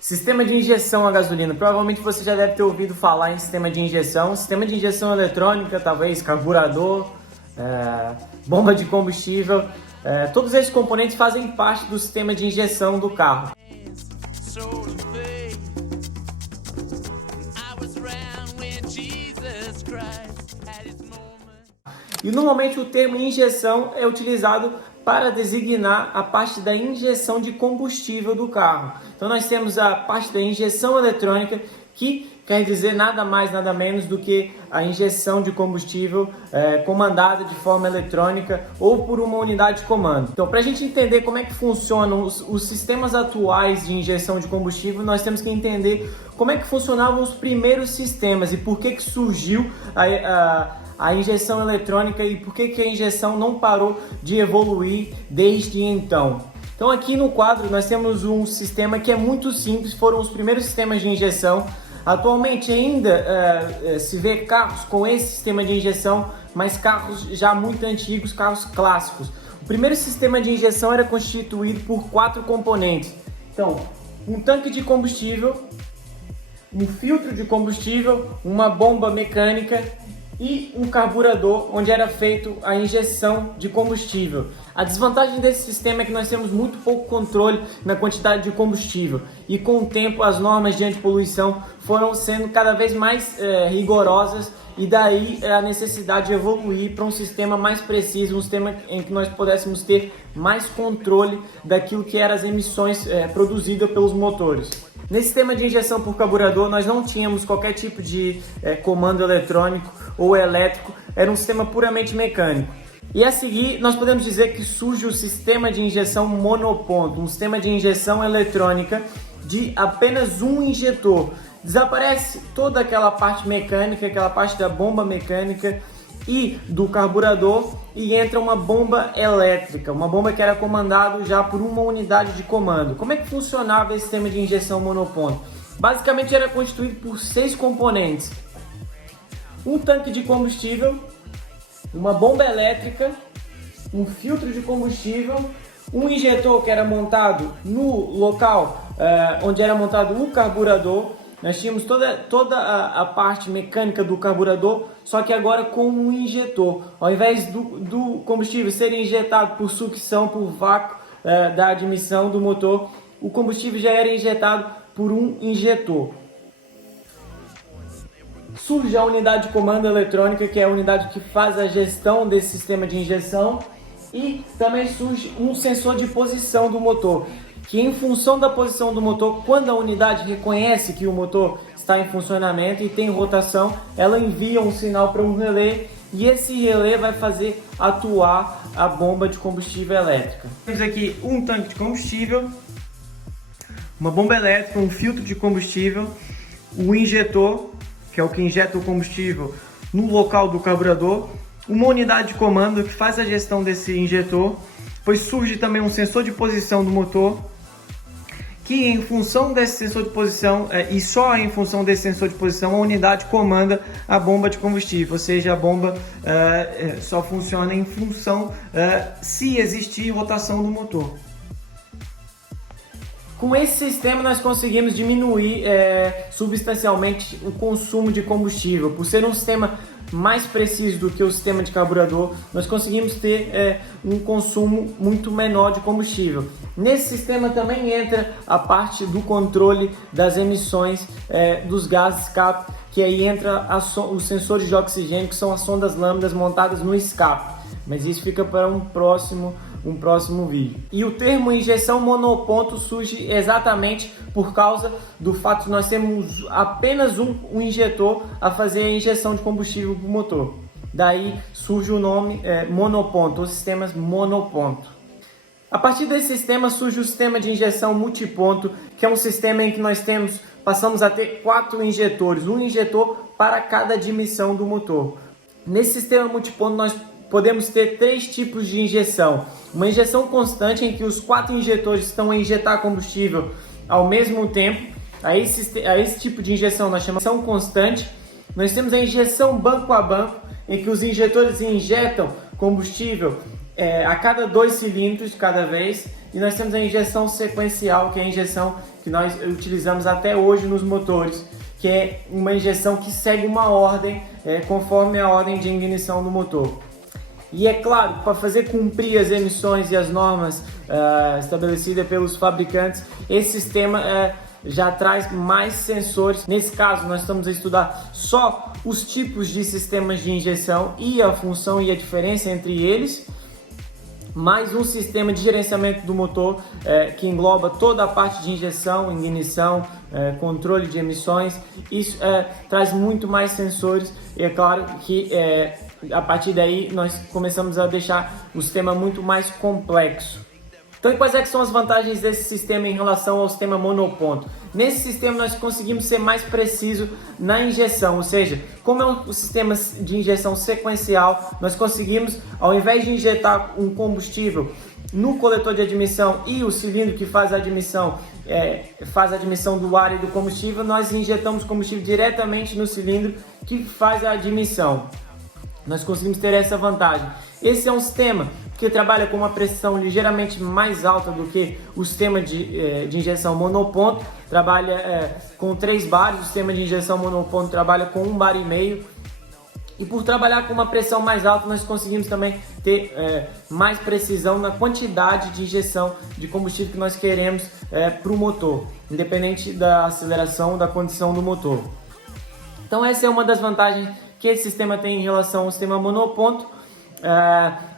Sistema de injeção a gasolina. Provavelmente você já deve ter ouvido falar em sistema de injeção eletrônica, talvez carburador, bomba de combustível. Todos esses componentes fazem parte do sistema de injeção do carro. E normalmente o termo injeção é utilizado para designar a parte da injeção de combustível do carro. Então nós temos a parte da injeção eletrônica, que quer dizer nada mais, nada menos do que a injeção de combustível comandada de forma eletrônica ou por uma unidade de comando. Então, para a gente entender como é que funcionam os sistemas atuais de injeção de combustível, nós temos que entender como é que funcionavam os primeiros sistemas e por que surgiu a injeção eletrônica e por que a injeção não parou de evoluir desde então. Então aqui no quadro nós temos um sistema que é muito simples, foram os primeiros sistemas de injeção. Atualmente ainda se vê carros com esse sistema de injeção, mas carros já muito antigos, carros clássicos. O primeiro sistema de injeção era constituído por 4 componentes. Então, um tanque de combustível, um filtro de combustível, uma bomba mecânica e um carburador onde era feito a injeção de combustível. A desvantagem desse sistema é que nós temos muito pouco controle na quantidade de combustível e com o tempo as normas de antipoluição foram sendo cada vez mais rigorosas e daí a necessidade de evoluir para um sistema mais preciso, um sistema em que nós pudéssemos ter mais controle daquilo que eram as emissões produzidas pelos motores. Nesse sistema de injeção por carburador, nós não tínhamos qualquer tipo de comando eletrônico ou elétrico, era um sistema puramente mecânico. E a seguir, nós podemos dizer que surge o sistema de injeção monoponto, um sistema de injeção eletrônica de apenas um injetor. Desaparece toda aquela parte mecânica, aquela parte da bomba mecânica e do carburador e entra uma bomba elétrica, uma bomba que era comandada já por uma unidade de comando. Como é que funcionava esse sistema de injeção monoponto? Basicamente era constituído por 6 componentes: um tanque de combustível, uma bomba elétrica, um filtro de combustível, um injetor que era montado no local onde era montado o carburador. Nós tínhamos toda a parte mecânica do carburador, só que agora com um injetor. Ao invés do combustível ser injetado por sucção, por vácuo da admissão do motor, o combustível já era injetado por um injetor. Surge a unidade de comando eletrônica, que é a unidade que faz a gestão desse sistema de injeção, e também surge um sensor de posição do motor, que em função da posição do motor, quando a unidade reconhece que o motor está em funcionamento e tem rotação, ela envia um sinal para um relé e esse relé vai fazer atuar a bomba de combustível elétrica. Temos aqui um tanque de combustível, uma bomba elétrica, um filtro de combustível, um injetor, que é o que injeta o combustível no local do carburador, uma unidade de comando que faz a gestão desse injetor, depois surge também um sensor de posição do motor, que em função desse sensor de posição, e só em função desse sensor de posição, a unidade comanda a bomba de combustível, ou seja, a bomba só funciona em função se existir rotação do motor. Com esse sistema nós conseguimos diminuir substancialmente o consumo de combustível. Por ser um sistema mais preciso do que o sistema de carburador, nós conseguimos ter um consumo muito menor de combustível. Nesse sistema também entra a parte do controle das emissões dos gases escape, que aí entra os sensores de oxigênio, que são as sondas lambdas montadas no escape. Mas isso fica para um próximo vídeo. E o termo injeção monoponto surge exatamente por causa do fato de nós termos apenas um injetor a fazer a injeção de combustível para o motor. Daí surge o nome monoponto, os sistemas monoponto. A partir desse sistema surge o sistema de injeção multiponto, que é um sistema em que nós passamos a ter 4 injetores, um injetor para cada admissão do motor. Nesse sistema multiponto nós podemos ter 3 tipos de injeção. Uma injeção constante, em que os 4 injetores estão a injetar combustível ao mesmo tempo. A esse tipo de injeção nós chamamos de injeção constante. Nós temos a injeção banco a banco, em que os injetores injetam combustível a cada 2 cilindros cada vez. e nós temos a injeção sequencial, que é a injeção que nós utilizamos até hoje nos motores, que é uma injeção que segue uma ordem, conforme a ordem de ignição do motor. E é claro, para fazer cumprir as emissões e as normas estabelecidas pelos fabricantes, esse sistema já traz mais sensores. Nesse caso, nós estamos a estudar só os tipos de sistemas de injeção e a função e a diferença entre eles, mais um sistema de gerenciamento do motor que engloba toda a parte de injeção, ignição, controle de emissões. Isso traz muito mais sensores e é claro que a partir daí nós começamos a deixar o sistema muito mais complexo. Então, quais que são as vantagens desse sistema em relação ao sistema monoponto? Nesse sistema nós conseguimos ser mais preciso na injeção, ou seja, como é um sistema de injeção sequencial, nós conseguimos, ao invés de injetar um combustível no coletor de admissão e o cilindro que faz a admissão do ar e do combustível, nós injetamos combustível diretamente no cilindro que faz a admissão. Nós conseguimos ter essa vantagem. Esse é um sistema que trabalha com uma pressão ligeiramente mais alta do que o sistema de injeção monoponto. Trabalha com 3 bares, o sistema de injeção monoponto trabalha com 1,5 bar. E por trabalhar com uma pressão mais alta, nós conseguimos também ter mais precisão na quantidade de injeção de combustível que nós queremos para o motor, independente da aceleração ou da condição do motor. Então essa é uma das vantagens que esse sistema tem em relação ao sistema monoponto.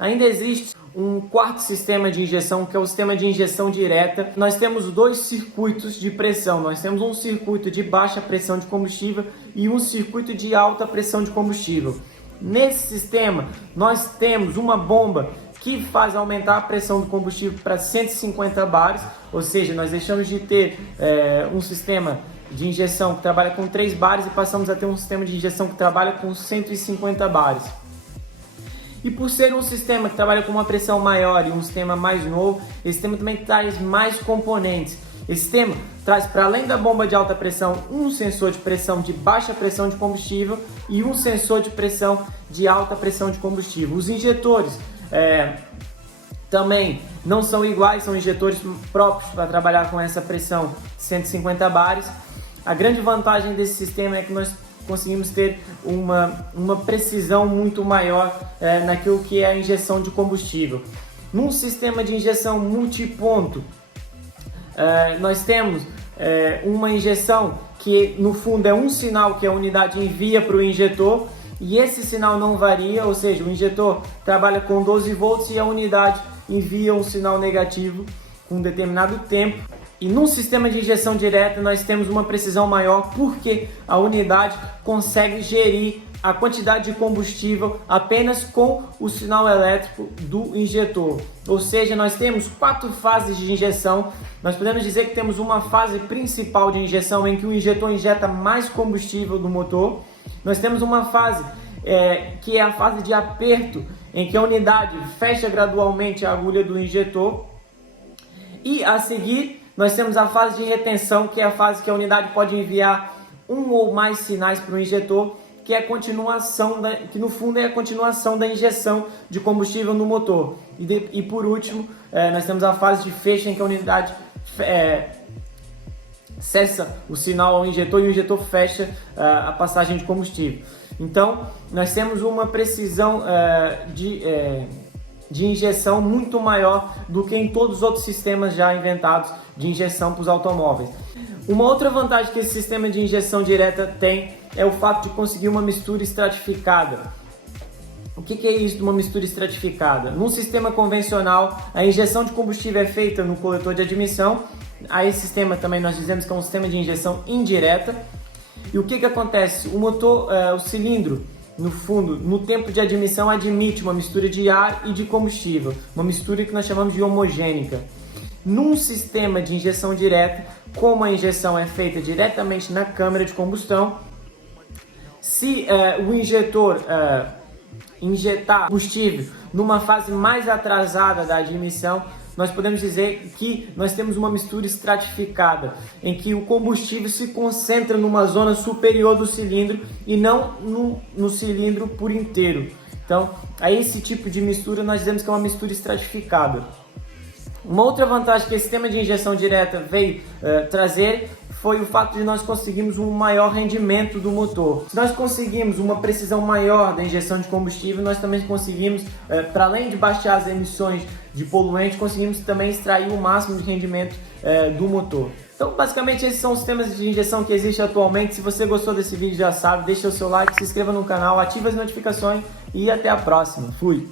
Ainda existe um quarto sistema de injeção, que é o sistema de injeção direta. Nós temos 2 circuitos de pressão. Nós temos um circuito de baixa pressão de combustível e um circuito de alta pressão de combustível. Nesse sistema, nós temos uma bomba que faz aumentar a pressão do combustível para 150 bares, ou seja, nós deixamos de ter um sistema de injeção que trabalha com 3 bares e passamos a ter um sistema de injeção que trabalha com 150 bares. E por ser um sistema que trabalha com uma pressão maior e um sistema mais novo, esse sistema também traz mais componentes. Esse sistema traz, para além da bomba de alta pressão, um sensor de pressão de baixa pressão de combustível e um sensor de pressão de alta pressão de combustível. Os injetores também não são iguais, são injetores próprios para trabalhar com essa pressão 150 bares. A grande vantagem desse sistema é que nós conseguimos ter uma precisão muito maior naquilo que é a injeção de combustível. Num sistema de injeção multiponto, nós temos uma injeção que no fundo é um sinal que a unidade envia para o injetor e esse sinal não varia, ou seja, o injetor trabalha com 12 volts e a unidade envia um sinal negativo com um determinado tempo. E num sistema de injeção direta nós temos uma precisão maior porque a unidade consegue gerir a quantidade de combustível apenas com o sinal elétrico do injetor. Ou seja, nós temos 4 fases de injeção. Nós podemos dizer que temos uma fase principal de injeção em que o injetor injeta mais combustível do motor. Nós temos uma fase que é a fase de aperto, em que a unidade fecha gradualmente a agulha do injetor. E a seguir nós temos a fase de retenção, que é a fase que a unidade pode enviar um ou mais sinais para o injetor, que é a continuação que no fundo é a continuação da injeção de combustível no motor. E por último, nós temos a fase de fecho, em que a unidade cessa o sinal ao injetor e o injetor fecha a passagem de combustível. Então, nós temos uma precisão de injeção muito maior do que em todos os outros sistemas já inventados de injeção para os automóveis. Uma outra vantagem que esse sistema de injeção direta tem é o fato de conseguir uma mistura estratificada. O que é isso de uma mistura estratificada? Num sistema convencional, a injeção de combustível é feita no coletor de admissão. A esse sistema também nós dizemos que é um sistema de injeção indireta. E o que acontece? O motor, o cilindro, no fundo, no tempo de admissão, admite uma mistura de ar e de combustível, uma mistura que nós chamamos de homogênica. Num sistema de injeção direta, como a injeção é feita diretamente na câmara de combustão, se o injetor injetar combustível numa fase mais atrasada da admissão, nós podemos dizer que nós temos uma mistura estratificada, em que o combustível se concentra numa zona superior do cilindro e não no cilindro por inteiro. Então, a esse tipo de mistura nós dizemos que é uma mistura estratificada. Uma outra vantagem que esse sistema de injeção direta veio trazer foi o fato de nós conseguirmos um maior rendimento do motor. Se nós conseguimos uma precisão maior da injeção de combustível, nós também conseguimos, para além de baixar as emissões de poluentes, conseguimos também extrair o máximo de rendimento do motor. Então, basicamente, esses são os sistemas de injeção que existem atualmente. Se você gostou desse vídeo, já sabe, deixa o seu like, se inscreva no canal, ative as notificações e até a próxima. Fui!